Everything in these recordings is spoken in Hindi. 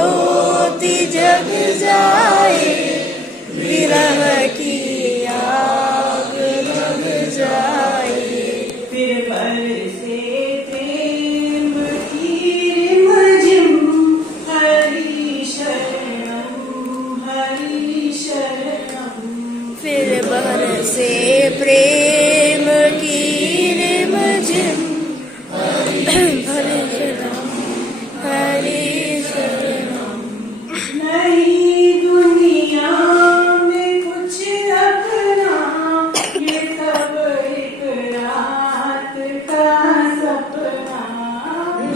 ज्योति जग जाए, विरह की आग लग जाए। फिर बरसे प्रेम की रिमझिम, हरि शरणम हरि शरणम। फिर बरसे प्रेम की रिमझिम, हरि शरणम हरि शरणम। नहीं दुनिया में कुछ अपना, ये सब एक रात का सपना।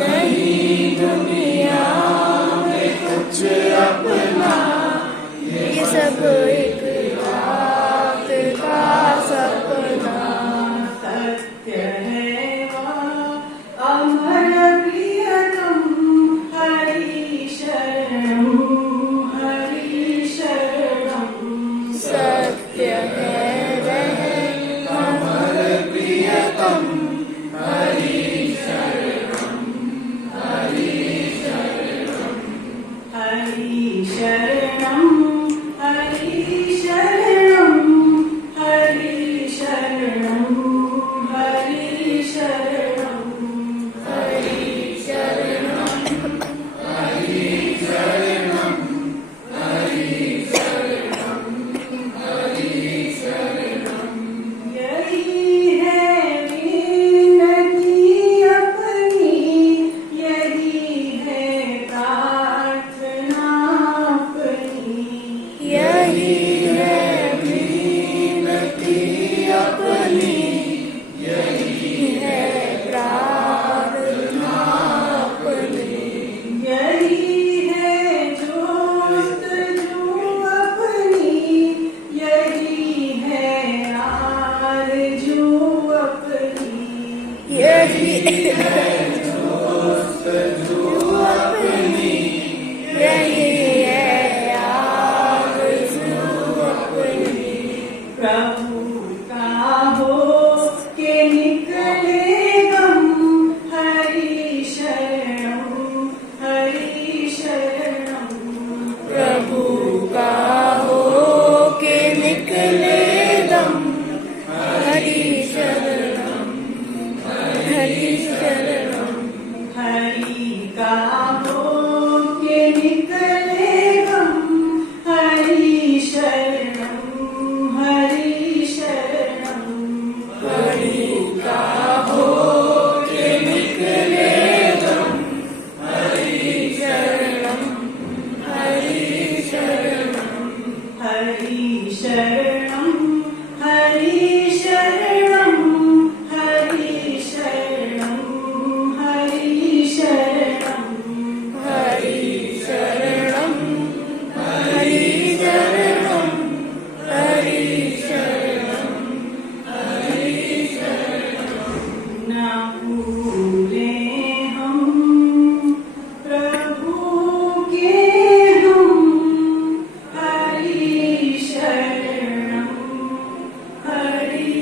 नहीं दुनिया में कुछ अपना, ये सब एक रात का सपना। सत्य है वह अमर प्रियतम, हरि शरणम हरि शरणम। सत्य है वह अमर प्रियतम, हरि शरणम हरि शरणम। हरि शरणम हरि शरणम हरि शरणम हरि शरणम। हरि शरणम हरि शरणम हरि शरणम हरि शरणम। यही है विनती अपनी, यही है प्रार्थना अपनी। यही है विनती अपनी, यही है प्रार्थना अपनी। यही है जोस्तजू अपनी, यही है आरज़ू अपनी। यही है जोस्तजू अपनी, यही है आरज़ू अपनी। प्रभु का हो के निकले गम, हरि शरणम हरि शरणम। प्रभु का हो के निकले दम, हरि शरणम हरि शरणम। हरि का हो के निकले गम, हरि शरणम हरि शरणम। हरि का हो के निकले दम, हरि शरणम हरि शरणम। हरि शरणम हरि शरणम हरि शरणम हरि शरणम। हरि शरणम हरि शरणम हरि शरणम हरि शरणम। न भूले हम प्रभु के हम, हरि शरणम हरि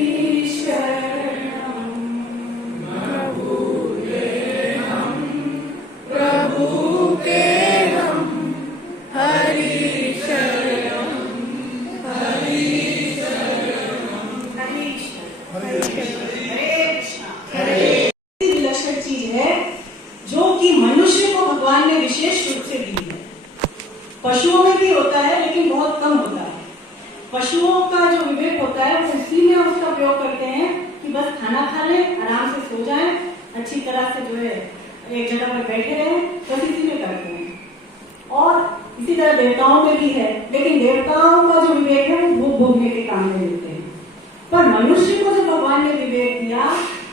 शरणम। प्रभु के हम, हरि शरणम हरि शरणम हरे कृष्ण। विलक्षण चीज है जो कि मनुष्य को भगवान ने विशेष रूप से दी है। पशुओं में भी होता है लेकिन बहुत कम होता है। पशुओं का जो विवेक होता है वो इसी में उसका प्रयोग करते हैं कि बस खाना खा लें, आराम से सो जाएं, अच्छी तरह से जो है एक जगह पर बैठे रहें, बस इसी में करते हैं। और इसी तरह देवताओं में भी है, लेकिन देवताओं का जो विवेक है वो भोग भोगने के काम में लेते हैं। पर मनुष्य को जो भगवान ने विवेक दिया,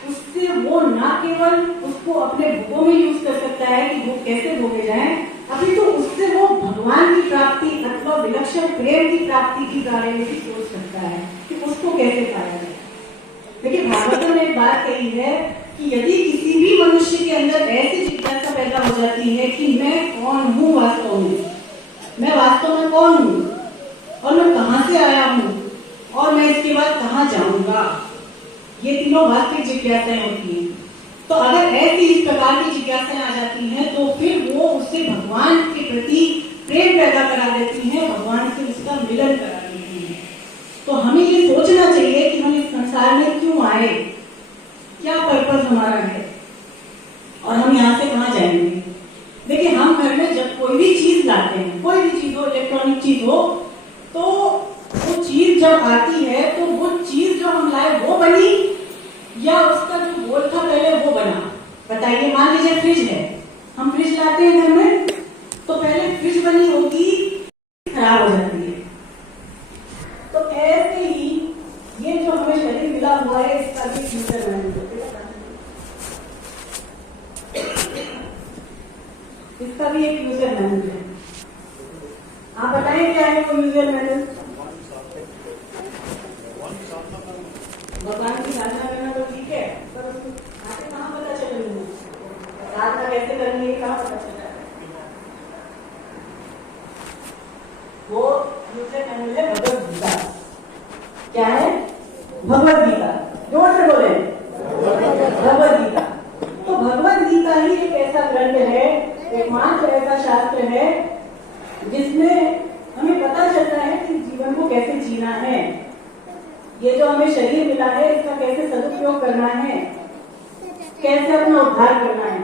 उससे वो न केवल उसको अपने भोगों में यूज कर सकता है कि भोग कैसे भोगे जाएं, अभी तो उससे वो भगवान की प्राप्ति अथवा विलक्षण प्रेम की प्राप्ति के बारे में भी सोच सकता है कि उसको कैसे पाया जाए। देखिए भागवतम ने एक बात कही है कि यदि किसी भी मनुष्य के अंदर ऐसी जिज्ञासा पैदा हो जाती है कि मैं कौन हूँ वास्तव में, मैं वास्तव में कौन हूँ और मैं कहाँ से आया हूँ और मैं इसके बाद कहाँ जाऊंगा, ये तीनों वास्तविक जिज्ञासाएं होती हैं। तो अगर ऐसी इस प्रकार की जिज्ञासाएं आ जाती हैं तो फिर वो उससे भगवान के प्रति प्रेम पैदा करा देती हैं, भगवान से उसका मिलन करा देती हैं। तो हमें ये सोचना चाहिए कि हम इस संसार में क्यों आए, क्या पर्पस हमारा है और हम यहाँ से कहाँ जाएंगे। देखिए, हम घर में जब कोई भी चीज लाते हैं, कोई भी चीज हो, इलेक्ट्रॉनिक चीज हो, तो वो चीज जब आती है तो वो चीज जो हम लाए वो बनी या उसका जो गोल था पहले वो बना। बताइए, मान लीजिए फ्रिज है, हम फ्रिज लाते हैं घर में, तो पहले फ्रिज बनी होगी, खराब हो जाती है। तो ऐसे ही ये जो हमें शरीर मिला हुआ है, इसका भी फ्यूचर मैनुअल, इसका भी एक यूजर मैनुअल है। आप बताएं क्या है वो यूजर मैनुअल? भगवान की साधना करना तो ठीक है, पर उसको आगे कहाँ पता चलेगी, साधना कैसे करनी है कहाँ पता चला है? वो यूजर मैनुअल है भगवद गीता। क्या है? भगवद गीता। जोर से बोले, भगवद गीता। तो भगवद गीता ही एक ऐसा ग्रंथ है, एकमात्र ऐसा शास्त्र है जिसमें हमें पता चलता है कि जीवन को कैसे जीना है, ये जो हमें शरीर मिला है इसका कैसे सदुपयोग करना है, कैसे अपना उद्धार करना है।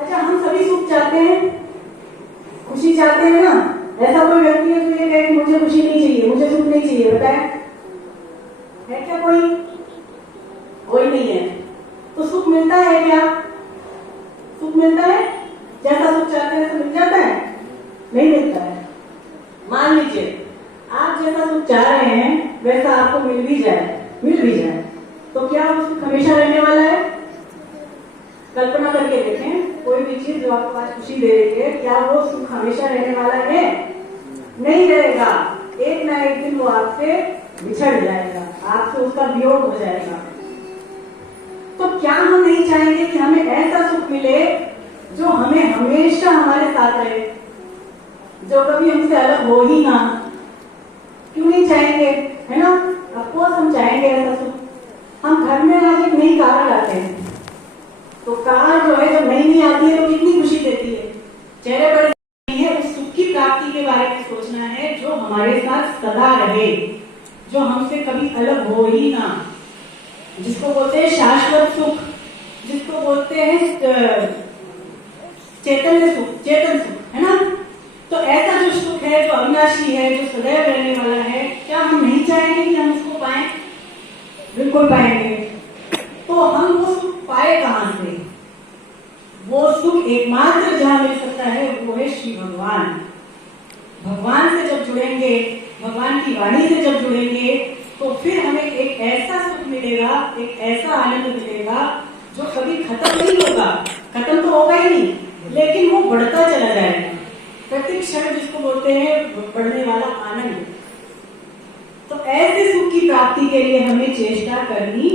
अच्छा, हम सभी सुख चाहते हैं, खुशी चाहते हैं ना? ऐसा कोई व्यक्ति है जो ये कहे कि मुझे खुशी नहीं चाहिए, मुझे सुख नहीं चाहिए? बताए, है क्या कोई? कोई नहीं है। तो सुख मिलता है क्या? सुख मिलता है? जैसा सुख चाहते हैं तो मिल जाता है? नहीं मिलता है। मान लीजिए आप जैसा सुख चाह रहे हैं वैसा आपको मिल भी जाए, तो क्या वो सुख हमेशा रहने वाला है? कल्पना करके देखें, कोई भी चीज जो आपको आज खुशी दे रही है, क्या वो सुख हमेशा रहने वाला है? नहीं रहेगा। एक ना एक दिन वो आपसे बिछड़ जाएगा, आपसे उसका वियोग हो जाएगा। तो क्या हम नहीं चाहेंगे कि हमें ऐसा सुख मिले जो हमें हमेशा हमारे साथ रहे, जो कभी हमसे अलग हो ही ना? क्यों नहीं चाहेंगे, है ना? अफकोर्स हम चाहेंगे ऐसा सुख। हम घर में आज एक नई कार लाते हैं, तो कार जो है जब नई आती है तो कितनी खुशी देती है, चेहरे पर है। उस सुख की प्राप्ति के बारे में सोचना है जो हमारे साथ सदा रहे, जो हमसे कभी अलग हो ही ना, जिसको बोलते हैं शाश्वत सुख, जिसको बोलते हैं चेतन सुख, है ना? तो ऐसा जो सुख है, जो अविनाशी है, जो सदैव रहने वाला है, क्या हम नहीं चाहेंगे कि हम उसको पाएं? बिल्कुल पाएंगे। तो हम वो सुख पाए कहां से? वो सुख एकमात्र जहां मिल सकता है वो है श्री भगवान। भगवान से जब जुड़ेंगे, भगवान की वाणी से जब जुड़ेंगे, तो फिर हमें एक ऐसा सुख मिलेगा, एक ऐसा आनंद मिलेगा जो कभी खत्म नहीं होगा। खत्म तो होगा ही नहीं, लेकिन वो बढ़ता चला जाएगा प्रति क्षण, जिसको बोलते हैं बढ़ने वाला आनंद। तो ऐसे सुख की प्राप्ति के लिए हमें चेष्टा करनी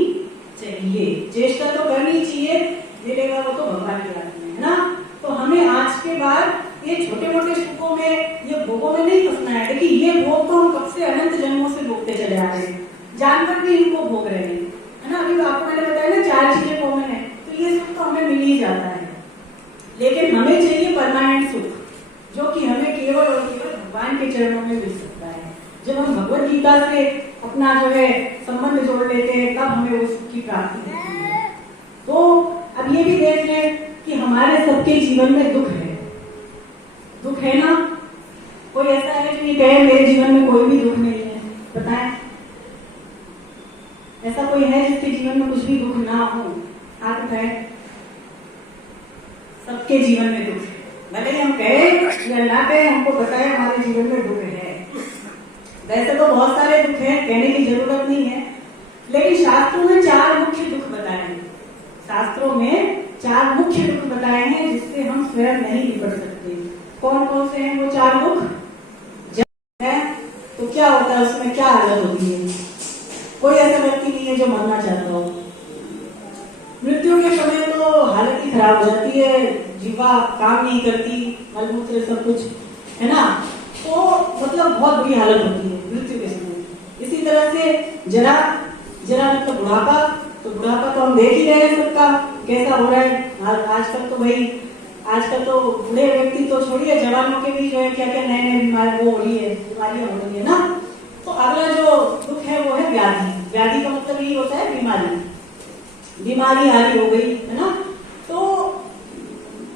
चाहिए। चेष्टा तो करनी चाहिए, मिलेगा वो तो भगवान के हाथ में, है ना? तो हमें आज के बाद ये छोटे मोटे सुखों में, ये भोगों में नहीं फंसना है। देखिए, ये भोग तो हम कब से अनंत जन्मों से भोगते चले आ रहे हैं, जानवर भी इनको भोग रहे हैं, है ना? अभी आपको मैंने बताया ना 4 चीजें कॉमन है, तो ये सुख तो हमें मिल ही जाता है। लेकिन हमें चाहिए परमानेंट सुख, जो कि हमें केवल और केवल भगवान के चरणों में मिल सकता है। जब हम भगवद गीता से अपना जो है संबंध जोड़ लेते हैं, तब हमें उस सुख की प्राप्ति होती है। तो अब ये भी देख लें कि हमारे सबके जीवन में दुख है ना? कोई ऐसा है जो ये कहे मेरे जीवन में कोई भी दुख नहीं है? बताएं, ऐसा कोई है जिसके जीवन में कुछ भी दुख ना हो? हाथ उठाए। सबके जीवन में दुख है, भले ही हम कहें या ना कहें, हमको पता है हमारे जीवन में दुख है। वैसे तो बहुत सारे दुख हैं, कहने की जरूरत नहीं है, लेकिन शास्त्रों में 4 मुख्य दुख बताए हैं। शास्त्रों में 4 मुख्य दुख बताए हैं जिससे हम स्वयं नहीं निपट सकते। कौन कौन से हैं वो 4 दुख? जब है तो क्या होता है, उसमें क्या हालत होती है? कोई ऐसा व्यक्ति नहीं है जो मरना चाहता हो। मृत्यु के समय तो हालत ही खराब हो जाती है, जीवा काम नहीं करती, मलमूत्र सब कुछ, है ना? तो मतलब बहुत बुरी हालत होती है मृत्यु के समय। इसी तरह से जरा मतलब बुढ़ापा, तो बुढ़ापा तो हम देख ही रहे हैं सबका, कैसा हो रहा है आजकल तो भाई, आजकल तो बूढ़े व्यक्ति तो छोड़िए, जवानों के भी जो है क्या क्या नए नए बीमारी वो हो रही है, बीमारियां हो रही है ना। तो अगला जो दुख है वो है व्याधि। व्याधि का मतलब यही होता है बीमारी, बीमारी आदि हो गई है ना। तो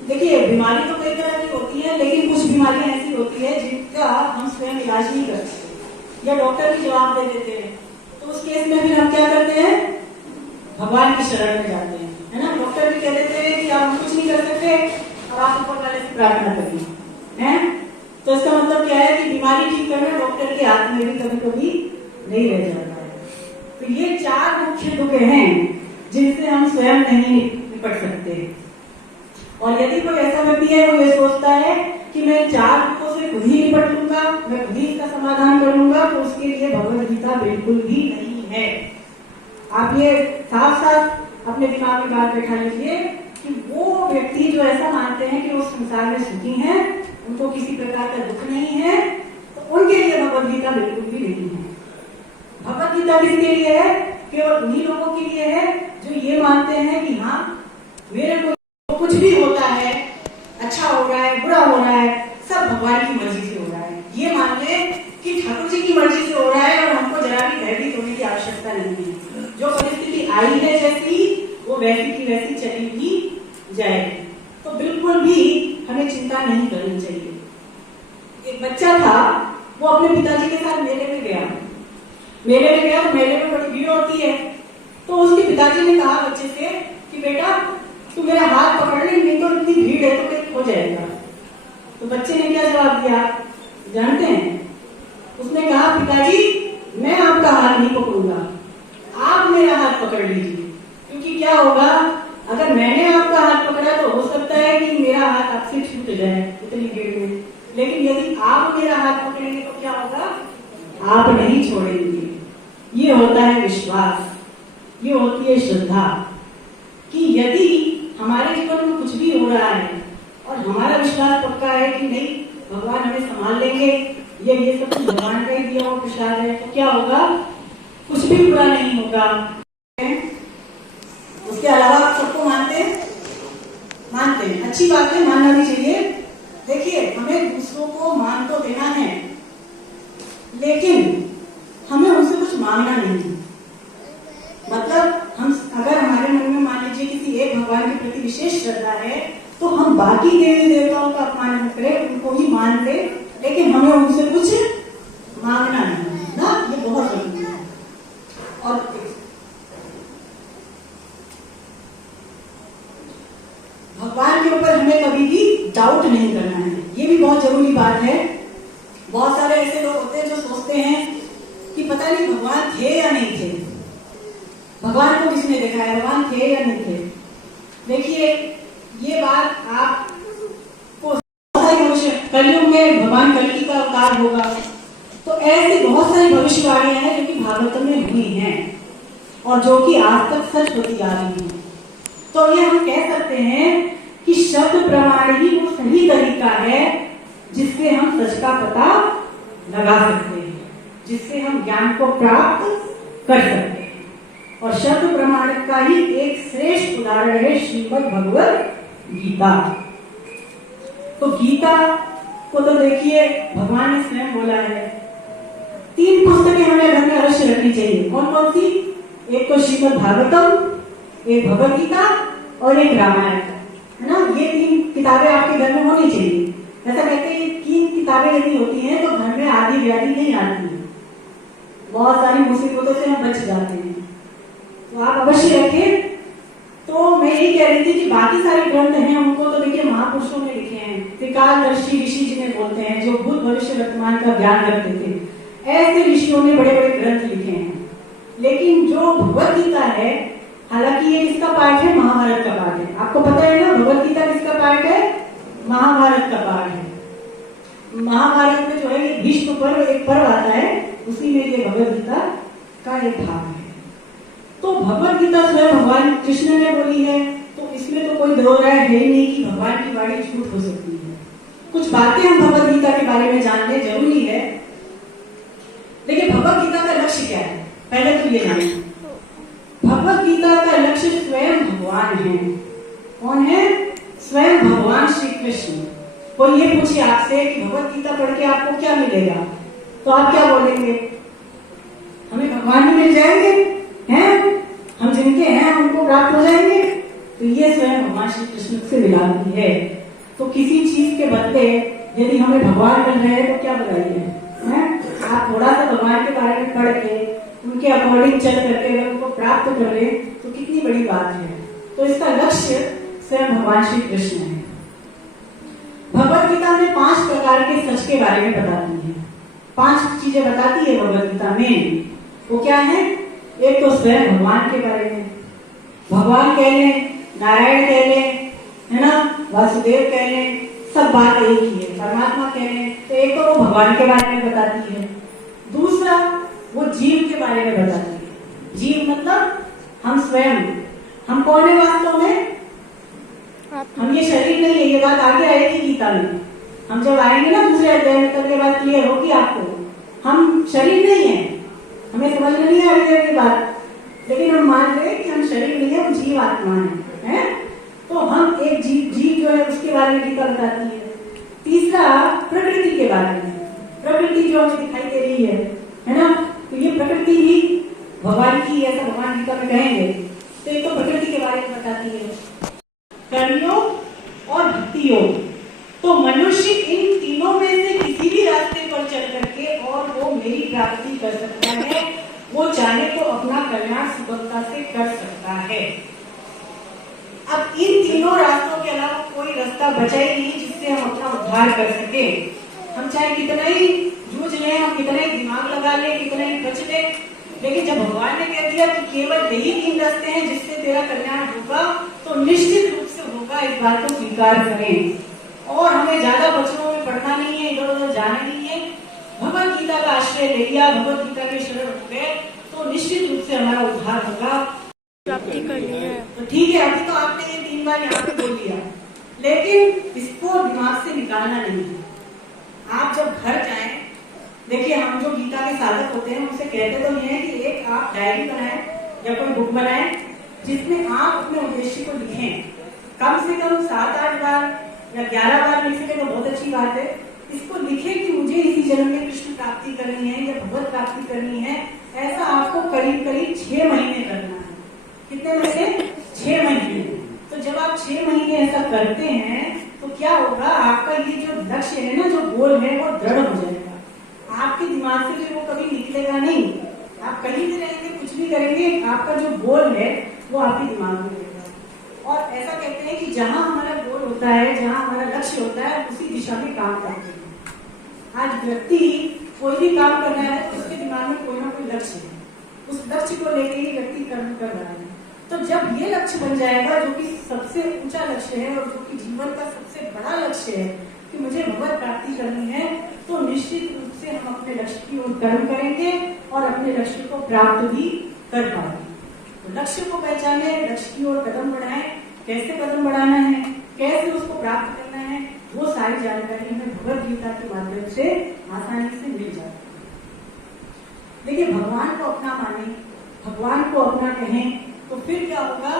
देखिए बीमारी तो कई तरह की होती है, लेकिन कुछ बीमारियां ऐसी होती है जिनका हम स्वयं इलाज नहीं कर सकते या डॉक्टर भी जवाब दे देते हैं। तो उस केस में फिर हम क्या करते हैं, भगवान की शरण में जाते हैं, है ना। डॉक्टर भी कह देते हैं कि आप कुछ नहीं कर सकते, अब आप ऊपर वाले से प्रार्थना करिए, हैं। तो इसका मतलब क्या है कि बीमारी ठीक करना डॉक्टर के हाथ में भी कभी कभी नहीं रह जाता है। तो ये 4 मुख्य दुख हैं जिनसे हम स्वयं नहीं निपट सकते। और यदि कोई ऐसा व्यक्ति है वो ये सोचता है कि मैं 4 दुखों से खुद ही निपट लूंगा, मैं खुद ही इसका समाधान कर लूंगा, तो उसके लिए भगवद गीता बिल्कुल भी नहीं है। आप ये साफ साफ अपने दिमाग में बात बैठा लीजिए कि वो व्यक्ति जो ऐसा मानते हैं कि वो संसार में सुखी हैं, उनको किसी प्रकार का दुख नहीं है, तो उनके लिए भगवद गीता बिल्कुल भी नहीं है। भगवद गीता किसके लिए है? केवल उन्हीं लोगों के लिए है जो ये मानते हैं कि हाँ मेरे को कुछ भी होता है, अच्छा हो रहा है, बुरा हो रहा है, सब भगवान की मर्जी से हो रहा है। ये मान ले कि ठाकुर जी की मर्जी से हो रहा है और हमको जरा भी भयभीत होने की आवश्यकता नहीं है। जो परिस्थिति आई है जैसी, वो वैसी की वैसी चली भी जाएगी। तो बिल्कुल भी हमें चिंता नहीं करनी चाहिए। एक बच्चा था, वो अपने पिताजी के साथ मेले में गया तो मेले में बड़ी भीड़ होती है। तो उसके पिताजी ने कहा बच्चे से कि बेटा तू मेरा हाथ पकड़ ले, नहीं तो इतनी भीड़ है तो कहीं खो जाएगा। तो बच्चे ने क्या जवाब दिया जानते हैं? उसने कहा पिताजी मैं आपका हाथ नहीं पकड़ूंगा, आप मेरा हाथ पकड़ लीजिए, क्योंकि क्या होगा अगर मैंने आपका हाथ पकड़ा तो हो सकता है कि मेरा हाथ आपसे छूट जाए इतनी भीड़ में, लेकिन यदि आप मेरा हाथ पकड़ेंगे तो क्या होगा, आप नहीं छोड़ेंगे। ये होता है विश्वास, ये होती है श्रद्धा कि यदि हमारे जीवन में कुछ भी हो रहा है और हमारा विश्वास पक्का है कि नहीं भगवान हमें संभाल लेंगे, ये सब कुछ भगवान का ही दिया हुआ प्रसाद है, तो क्या होगा, कुछ भी बुरा नहीं होगा। उसके अलावा आप सबको मानते हैं, अच्छी बात है, मानना भी चाहिए। देखिए हमें दूसरों को मान तो देना है, लेकिन हमें उनसे कुछ मांगना नहीं। मतलब हम अगर हमारे मन में मान लीजिए किसी एक भगवान के प्रति विशेष श्रद्धा है, तो हम बाकी देवी देवताओं का अपमान न करें, उनको ही मान ले, लेकिन हमें उनसे कुछ मांगना नहीं ना, ये बहुत जरूरी है। और भगवान के ऊपर हमें कभी भी डाउट नहीं करना है, ये भी बहुत जरूरी बात है। बहुत सारे ऐसे लोग होते हैं जो सोचते हैं कि पता नहीं भगवान थे या नहीं थे, भगवान को किसने देखा है, भगवान थे या नहीं थे। देखिए ये बात आपको भविष्य कलयुग में भगवान कल्कि का अवतार होगा, तो ऐसी बहुत सारी भविष्यवाणियां हैं जो कि भागवत में हुई हैं और जो कि आज तक सच होती आ रही है। तो ये हम कह सकते हैं कि शब्द प्रमाण ही वो सही तरीका है जिससे हम सच का पता लगा सकते हैं, जिससे हम ज्ञान को प्राप्त कर सकते हैं। और शब्द प्रमाण का ही एक श्रेष्ठ उदाहरण है श्रीमद् भगवद गीता। तो गीता को तो देखिए भगवान ने स्वयं बोला है, 3 पुस्तकें हमें घर में अवश्य रखनी चाहिए। कौन कौन सी? एक तो श्रीमद् भागवतम, एक भगवद गीता और एक रामायण, है ना। ये 3 किताबें आपके घर में होनी चाहिए। ऐसा कहते हैं 3 किताबें यदि होती हैं तो घर में आदि व्याधि नहीं आती है, बहुत सारी मुसीबतों से हम बच जाते हैं। तो आप अवश्य रखें। तो मैं यही कह रही थी कि बाकी सारे ग्रंथ हैं उनको तो देखिए महापुरुषों ने लिखे हैं, त्रिकालदर्शी ऋषि जिन्हें बोलते हैं, जो भूत भविष्य वर्तमान का ज्ञान रखते थे, ऐसे ऋषियों ने बड़े बड़े ग्रंथ लिखे हैं। लेकिन जो भगवद गीता है, हालांकि ये किसका पार्ट है, महाभारत का पार्ट है। आपको पता है ना भगवद गीता किसका पार्ट है, महाभारत का पार्ट है। महाभारत में जो है ये भीष्म पर्व एक पर्व आता है, उसी में ये भगवद गीता का एक भाग है। तो भगवद गीता स्वयं भगवान कृष्ण ने बोली है, तो इसमें तो कोई दो राय है ही नहीं कि भगवान की वाणी झूठ हो सकती है। कुछ बातें हम भगवद गीता के बारे में जानने जरूरी है। लेकिन भगवद गीता का लक्ष्य क्या है, पहले तो ये जाने, भगवद गीता का लक्ष्य स्वयं भगवान है। कोई ये पूछे आपसे कि भगवत गीता पढ़ के आपको क्या मिलेगा, तो आप क्या बोलेंगे? हमें भगवान भी मिल जाएंगे, हैं? हम जिनके हैं उनको प्राप्त हो जाएंगे। तो ये स्वयं भगवान श्री कृष्ण से मिलाती है। तो किसी चीज के बदले यदि हमें भगवान मिल रहे हैं तो क्या बुराई है? आप थोड़ा सा भगवान के बारे में पढ़ के उनके अकॉर्डिंग चल करके अगर उनको प्राप्त कर ले तो कितनी बड़ी बात है। तो इसका लक्ष्य स्वयं भगवान श्री कृष्ण है। भगवत गीता में 5 प्रकार के सच के बारे में बताती है। 5 चीजें बताती है भगवत गीता में। वो क्या है? एक तो स्वयं भगवान के बारे में, भगवान कह लें, नारायण कह लें, है ना, वासुदेव कह लें, सब बात एक ही है, परमात्मा कह लें। तो एक तो वो भगवान के बारे में बताती है। दूसरा वो जीव के बारे में बताती है। जीव मतलब हम स्वयं, हम कौन है वास्तव में? हम ये शरीर नहीं है। ये बात आगे आएगी गीता में। हम जब आएंगे ना दूसरे अध्याय में तब ये बात क्लियर होगी आपको। हम शरीर नहीं है, हमें समझ में नहीं आ रही है ये बात, लेकिन हम मान रहे हैं कि हम शरीर नहीं है, हम जीव आत्मा है? तो हम एक जीव जो है उसके बारे में गीता बताती है। तीसरा प्रकृति के बारे में, प्रकृति जो हमें दिखाई दे रही है ना, तो ये प्रकृति भी भगवान की, ऐसा भगवान गीता में कहेंगे। तो एक तो प्रकृति के बारे में बताती है, कर्मयोग और भक्ति योग। तो मनुष्य इन तीनों में से किसी भी रास्ते पर चल करके और वो मेरी प्राप्ति कर सकता है। वो चाहे तो अपना कल्याण सुगमता से कर सकता है। अब इन तीनों रास्तों के अलावा कोई रास्ता बचा ही नहीं जिससे हम अपना उद्धार कर सके। हम चाहे कितना ही जूझ लें, हम कितना ही दिमाग लगा लें, कितना ही बच लें, लेकिन जब भगवान ने कह दिया कि केवल यही 3 रास्ते हैं जिससे तेरा कल्याण होगा, तो निश्चित रूप से होगा। इस बात को स्वीकार करें। और हमें ज्यादा वचनों में पढ़ना नहीं है, इधर उधर जाना नहीं है। भगवत गीता का आश्रय ले लिया, भगवत गीता के शरण हो गए, तो निश्चित रूप से हमारा उद्धार होगा, प्राप्ति करनी है। तो ठीक है। अभी तो आपने ये 3 बार यहाँ पे बोल दिया, लेकिन इसको दिमाग से निकालना नहीं है। आप जब घर जाएं, देखिए हम जो गीता के साधक होते हैं उनसे कहते तो ये है कि एक आप डायरी बनाएं या कोई बुक बनाएं जिसमें आप अपने उद्देश्य को लिखें। कम से कम 7-8 बार या 11 बार लिख सके तो बहुत अच्छी बात है। इसको लिखे कि मुझे इसी जन्म में कृष्ण प्राप्ति करनी है या भगवत प्राप्ति करनी है। ऐसा आपको करीब करीब 6 महीने करना है। कितने महीने? 6 महीने। तो जब आप 6 महीने ऐसा करते हैं तो क्या होगा, आपका ये जो लक्ष्य है ना, जो गोल है, वो दृढ़ हो जाएगा। आपके दिमाग से फिर वो कभी निकलेगा नहीं। आप कहीं भी रहेंगे, कुछ भी करेंगे, आपका जो गोल है वो आपके दिमाग में रहेगा। और ऐसा कहते हैं कि जहां हमारा गोल होता है, जहां हमारा लक्ष्य होता है, उसी दिशा में काम करते हैं। आज व्यक्ति कोई भी काम कर रहा है तो उसके दिमाग में कोई ना कोई लक्ष्य है, उस लक्ष्य को लेकर ही व्यक्ति कर्म कर रहा है। तो जब ये लक्ष्य बन जाएगा, जो कि सबसे ऊंचा लक्ष्य है और जो कि जीवन का सबसे बड़ा लक्ष्य है कि मुझे भगवत प्राप्ति करनी है, तो निश्चित रूप से हम अपने लक्ष्य की ओर कर्म करेंगे और अपने लक्ष्य को प्राप्त भी कर पाएंगे। तो लक्ष्य को पहचाने, लक्ष्य की ओर कदम बढ़ाएं। कैसे कदम बढ़ाना है, कैसे उसको प्राप्त करना है, वो सारी जानकारी हमें भगवत गीता के माध्यम से आसानी से मिल जाती है। देखिए, भगवान को अपना माने, भगवान को अपना कहें, तो फिर क्या होगा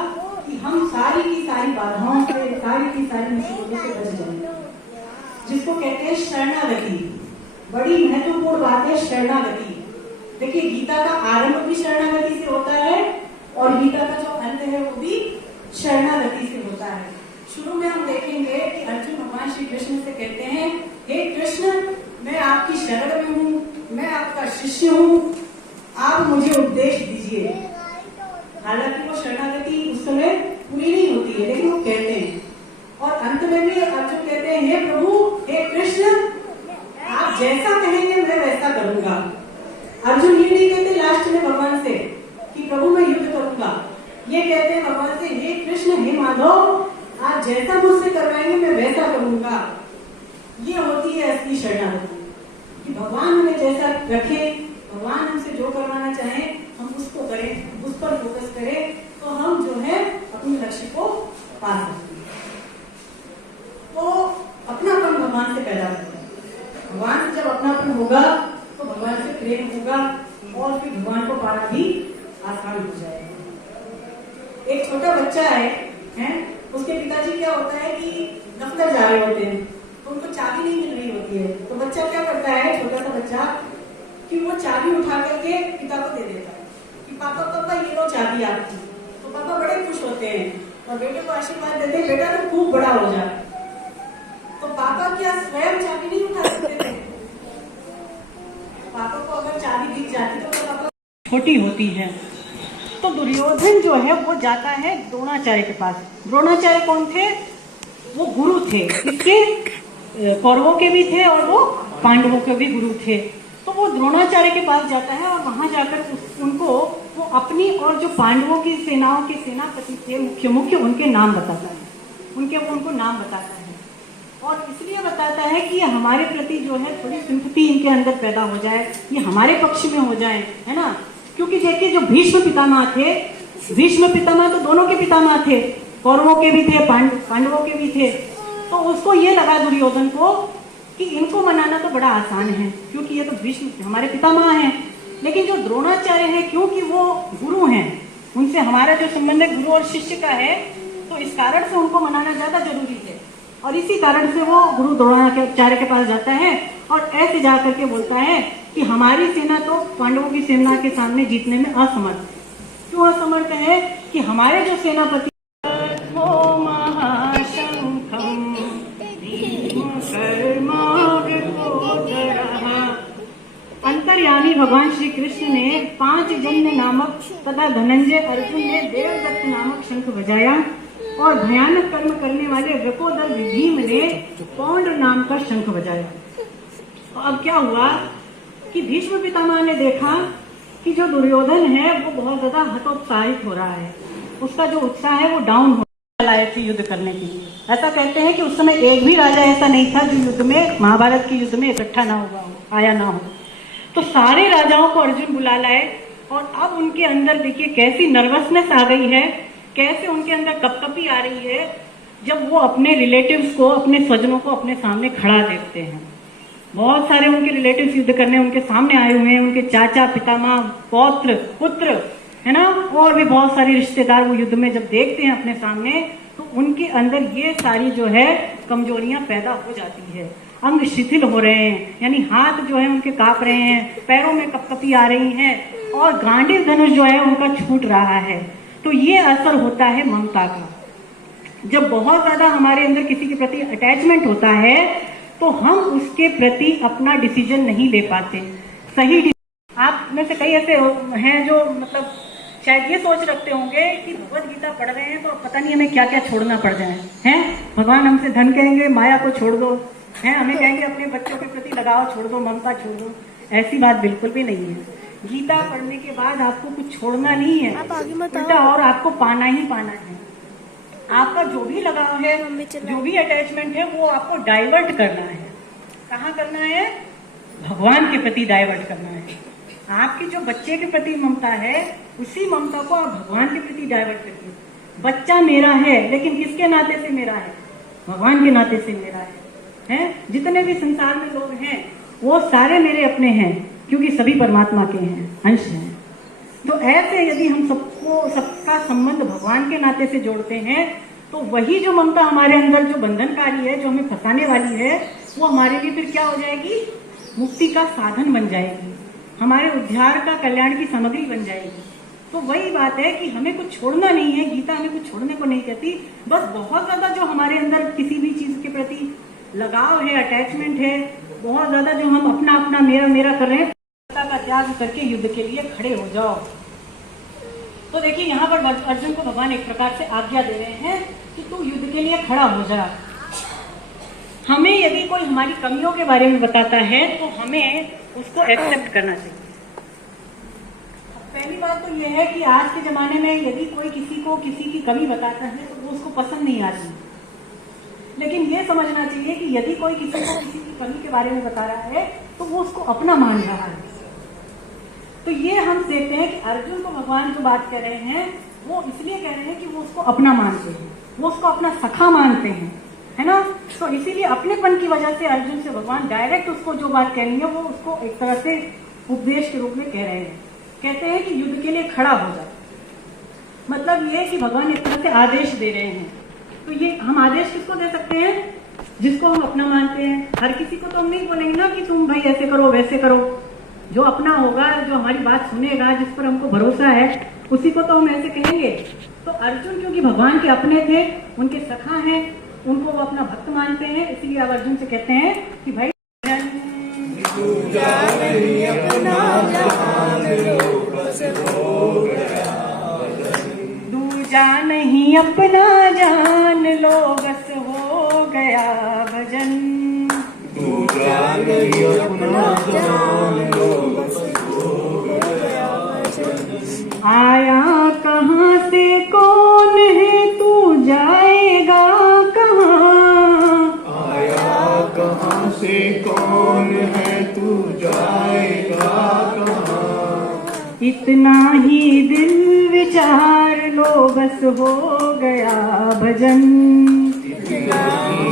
कि हम सारी की सारी बाधाओं से, सारी की सारी मुसीबतों से बच जाएंगे, जिसको कहते हैं शरणागति। बड़ी महत्वपूर्ण बात है शरणागति। देखिए, गीता का आरंभ भी शरणागति से होता है और गीता का जो अंत है वो भी शरणागति से होता है। शुरू में हम देखेंगे कि अर्जुन भगवान श्री कृष्ण से कहते हैं, हे कृष्ण, मैं आपकी शरण में हूँ, मैं आपका शिष्य हूँ, आप मुझे उपदेश दीजिए। हालांकि वो शरणागति उस समय पूरी नहीं होती है, लेकिन वो कहते हैं। और अंत में भी अर्जुन कहते हैं, हे प्रभु, हे कृष्ण, आप जैसा कहेंगे मैं वैसा करूंगा। अर्जुन ये नहीं कहते लास्ट में भगवान से कि प्रभु मैं युद्ध करूंगा, ये कहते हैं भगवान से, हे कृष्ण, हे माधव, आप जैसा मुझसे करवाएंगे मैं वैसा करूंगा। ये होती है असली शरणागति, कि भगवान हमें जैसा रखे, भगवान हमसे जो करवाना चाहे हम उसको करें, उस पर फोकस करें, तो हम जो है अपने लक्ष्य को पा सकते हैं। तो अपनापन भगवान से पैदा होता है। भगवान से जब अपनापन होगा तो भगवान से प्रेम होगा और फिर भगवान को पाना भी आसान हो जाएगा। एक छोटा बच्चा है, उसके पिताजी क्या होता है कि दफ्तर जा रहे होते हैं, तो उनको चाबी नहीं मिल रही होती है, तो बच्चा क्या करता है, छोटा सा बच्चा, कि वो चाबी उठा करके पिता को दे देता है कि पापा पापा ये लो चाबी आपकी। तो पापा बड़े खुश होते हैं और बेटे को आशीर्वाद देते हैं, बेटा तो खूब बड़ा हो जाए। तो पापा क्या स्वयं चाबी नहीं उठा सकते थे? पापा को अगर चाबी दिख जाती तो पापा छोटी होती है। तो दुर्योधन जो है वो जाता है द्रोणाचार्य के पास। द्रोणाचार्य कौन थे? वो गुरु थे, किसके? कौरवों के भी थे और वो पांडवों के भी गुरु थे। तो वो द्रोणाचार्य के पास जाता है और वहां जाकर उनको वो अपनी और जो पांडवों की सेनाओं के सेनापति थे मुख्य उनके नाम बताता है, उनको नाम बताता है। और इसलिए बताता है कि हमारे प्रति जो है थोड़ी सिंपैथी इनके अंदर पैदा हो जाए, ये हमारे पक्ष में हो जाए, है ना। क्योंकि देखिए जो भीष्म पितामह थे, भीष्म पितामह तो दोनों के पितामह थे, कौरवों के भी थे, पांडवों के भी थे। तो उसको ये लगा दुर्योधन को कि इनको मनाना तो बड़ा आसान है, क्योंकि ये तो भीष्म हमारे पितामह हैं। लेकिन जो द्रोणाचार्य हैं, क्योंकि वो गुरु हैं, उनसे हमारा जो संबंध है गुरु और शिष्य का है, तो इस कारण से उनको मनाना ज्यादा जरूरी है। और इसी कारण से वो गुरु द्रोणाचार्य के पास जाता है और ऐसे जा करके बोलता है कि हमारी सेना तो पांडवों की सेना के सामने जीतने में असमर्थ है। क्यों असमर्थ है? कि हमारे जो सेनापति अंतर्यामी भगवान श्री कृष्ण ने 5 जन्य नामक तथा धनंजय अर्जुन ने देवदत्त नामक शंख बजाया और भयानक कर्म करने वाले वृकोदर भीम ने पौंड नाम का शंख बजाया। तो अब क्या हुआ कि भीष्म पितामह ने देखा कि जो दुर्योधन है वो बहुत ज्यादा हतोत्साहित हो रहा है, उसका जो उत्साह है वो डाउन हो लाए थे युद्ध करने के लिए। ऐसा कहते हैं कि उस समय एक भी राजा ऐसा नहीं था जो युद्ध में, महाभारत के युद्ध में इकट्ठा ना आया ना हो। तो सारे राजाओं को अर्जुन बुला लाए और अब उनके अंदर देखिए कैसी नर्वसनेस आ गई है, कैसे उनके अंदर कपकपी आ रही है जब वो अपने रिलेटिव्स को, अपने स्वजनों को अपने सामने खड़ा देखते हैं। बहुत सारे उनके रिलेटिव्स युद्ध करने उनके सामने आए हुए हैं, उनके चाचा, पितामह, पौत्र, पुत्र, है ना, और भी बहुत सारे रिश्तेदार वो युद्ध में जब देखते हैं अपने सामने, तो उनके अंदर ये सारी जो है कमजोरियां पैदा हो जाती है। अंग शिथिल हो रहे हैं, यानी हाथ जो है उनके कांप रहे हैं, पैरों में कपकपी आ रही है और गांडीव धनुष जो है उनका छूट रहा है। तो ये असर होता है ममता का। जब बहुत ज्यादा हमारे अंदर किसी के प्रति अटैचमेंट होता है तो हम उसके प्रति अपना डिसीजन नहीं ले पाते, सही। आप में से कई ऐसे हैं जो मतलब शायद ये सोच रखते होंगे कि भगवत गीता पढ़ रहे हैं तो पता नहीं हमें क्या क्या छोड़ना पड़ जाए, हैं। भगवान हमसे धन कहेंगे, माया को छोड़ दो, हैं, हमें कहेंगे अपने बच्चों के प्रति लगाव छोड़ दो, ममता छोड़ दो। ऐसी बात बिल्कुल भी नहीं है। गीता पढ़ने के बाद आपको कुछ छोड़ना नहीं है, उल्टा और आपको पाना ही पाना है। आपका जो भी लगाव है, जो भी अटैचमेंट है, वो आपको डाइवर्ट करना है। कहाँ करना है? भगवान के प्रति डाइवर्ट करना है। आपकी जो बच्चे के प्रति ममता है, उसी ममता को आप भगवान के प्रति डाइवर्ट करिए। बच्चा मेरा है, लेकिन किसके नाते से मेरा है? भगवान के नाते से मेरा है। जितने भी संसार में लोग हैं वो सारे मेरे अपने हैं, क्योंकि सभी परमात्मा के हैं, अंश हैं। तो ऐसे यदि हम सबका संबंध भगवान के नाते से जोड़ते हैं तो वही जो ममता हमारे अंदर जो बंधनकारी है, जो हमें फंसाने वाली है, वो हमारे लिए फिर क्या हो जाएगी? मुक्ति का साधन बन जाएगी, हमारे उद्धार का, कल्याण की सामग्री बन जाएगी। तो वही बात है कि हमें कुछ छोड़ना नहीं है। गीता हमें कुछ छोड़ने को नहीं कहती, बस बहुत ज्यादा जो हमारे अंदर किसी भी चीज के प्रति लगाव है, अटैचमेंट है, बहुत ज्यादा जो हम अपना अपना मेरा मेरा कर रहे हैं, का त्याग करके युद्ध के लिए खड़े हो जाओ। तो देखिए यहाँ पर अर्जुन को भगवान एक प्रकार से आज्ञा दे रहे हैं कि तू युद्ध के लिए खड़ा हो जा। हमें यदि कोई हमारी कमियों के बारे में बताता है तो हमें उसको एक्सेप्ट करना चाहिए। पहली बात तो यह है कि आज के जमाने में यदि कोई किसी को किसी की कमी बताता है तो वो उसको पसंद नहीं आती, लेकिन ये समझना चाहिए कि यदि कोई किसी को किसी की कमी के बारे में बता रहा है तो वो उसको अपना मान रहा है। तो ये हम देखते हैं कि अर्जुन को भगवान जो बात कह रहे हैं वो इसलिए कह रहे हैं कि वो उसको अपना मानते हैं, वो उसको अपना सखा मानते हैं, है ना। तो इसीलिए अपनेपन की वजह से अर्जुन से भगवान डायरेक्ट उसको जो बात कहनी है वो उसको एक तरह से उपदेश के रूप में कह रहे हैं। कहते हैं कि युद्ध के लिए खड़ा हो जा, मतलब ये कि भगवान एक तरह से आदेश दे रहे हैं। तो ये हम आदेश किसको दे सकते हैं? जिसको हम अपना मानते हैं। हर किसी को तो हम नहीं बोलेंगे ना कि तुम भाई ऐसे करो वैसे करो। जो अपना होगा, जो हमारी बात सुनेगा, जिस पर हमको भरोसा है, उसी को तो हम ऐसे कहेंगे। तो अर्जुन क्योंकि भगवान के अपने थे, उनके सखा हैं, उनको वो अपना भक्त मानते हैं, इसलिए अब अर्जुन से कहते हैं कि भाई दूजा नहीं अपना जान लो बस हो गया भजन। दूजा नहीं अपना जान लो बस हो गया भजन। आया कहाँ से कौन है तू जाएगा कहाँ। आया कहाँ से कौन है तू जाएगा कहाँ। इतना ही दिल विचार लो बस हो गया भजन। इतना ही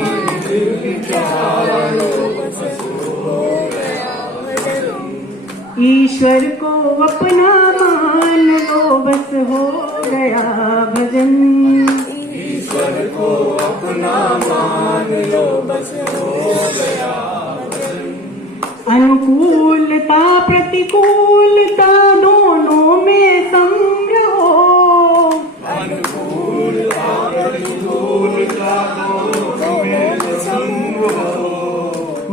दिल विचार लो बस हो गया भजन। ईश्वर को अपना मान लो बस हो गया भजन। ईश्वर को अपना मान लो बस हो गया भजन। अनुकूलता प्रतिकूलता दोनों में संग्रहो। अनुकूलता प्रतिकूलता दोनों में संग्रहो।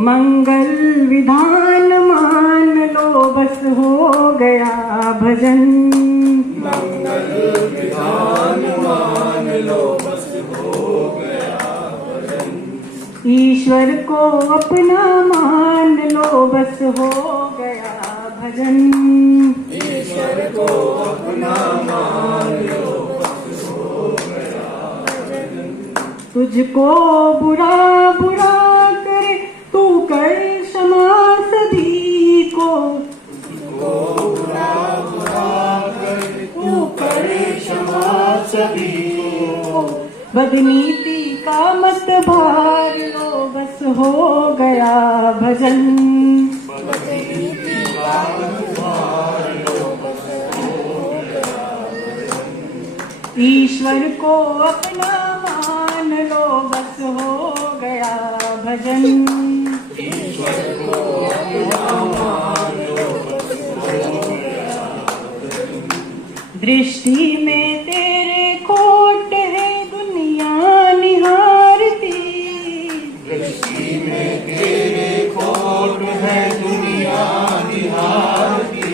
मंगल विधान मान लो बस हो गया भजन। मंगल विधान मान लो बस हो गया भजन। ईश्वर को अपना मान लो बस हो गया भजन। ईश्वर को अपना मान लो बस हो गया भजन। तुझको बुरा बुरा करे तू कर क्षमा सभी को। बुरा बुरा कर तू करे क्षमा सभी को। बदनीति का मत भार लो बस हो गया भजन। बदनीति का मत भार लो बस हो गया भजन। ईश्वर को अपना मान लो बस हो गया भजन। ईश्वर को अपना मान लो बस हो गया भजन। दृष्टि में तेरे खोट है दुनिया निहारती। दृष्टि में तेरे खोट है दुनिया निहारती।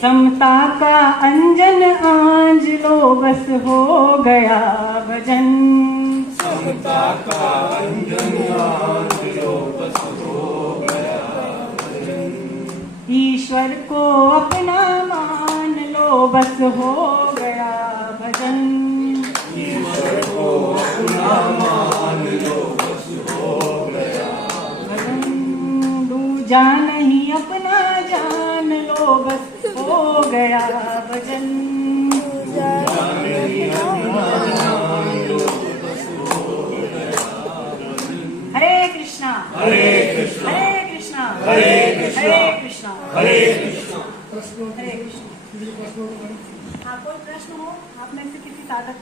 समता का अंजन आंज लो बस हो गया भजन। समता का अंजन आंज लो बस हो गया भजन। ईश्वर को अपना मान लो बस हो गया भजन। ईश्वर को अपना मान लो बस हो गया भजन। दूजा नहीं अपना जान लो बस हो गया भजन। हरे कृष्णा हरे कृष्णा हरे कृष्णा हरे कृष्णा हरे कृष्णा हरे कृष्णा। हरे कृष्णा। हाँ, कोई प्रश्न हो आप में से किसी साधक